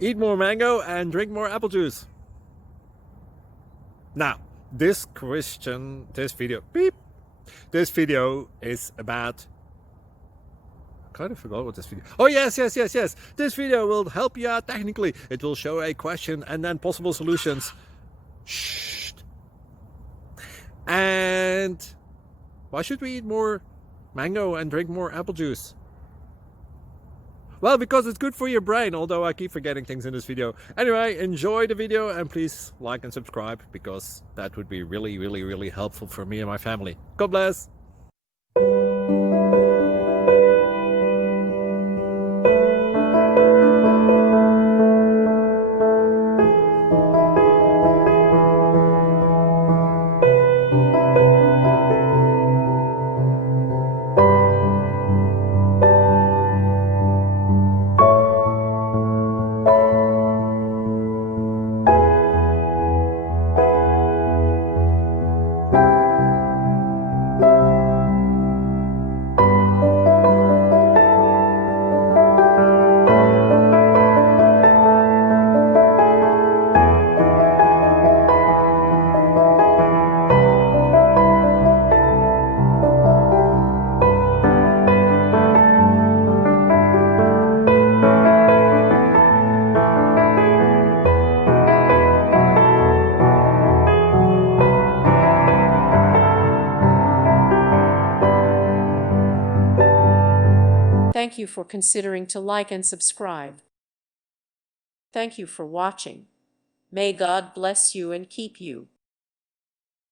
Eat more mango and drink more apple juice. Now, this video is about, I kind of forgot what this video. Oh, yes. This video will help you out technically. It will show a question and then possible solutions. Shh. And why should we eat more mango and drink more apple juice? Well, because it's good for your brain, although I keep forgetting things in this video. Anyway, enjoy the video and please like and subscribe, because that would be really helpful for me and my family. God bless! Thank you for considering to like and subscribe. Thank you for watching. May God bless you and keep you.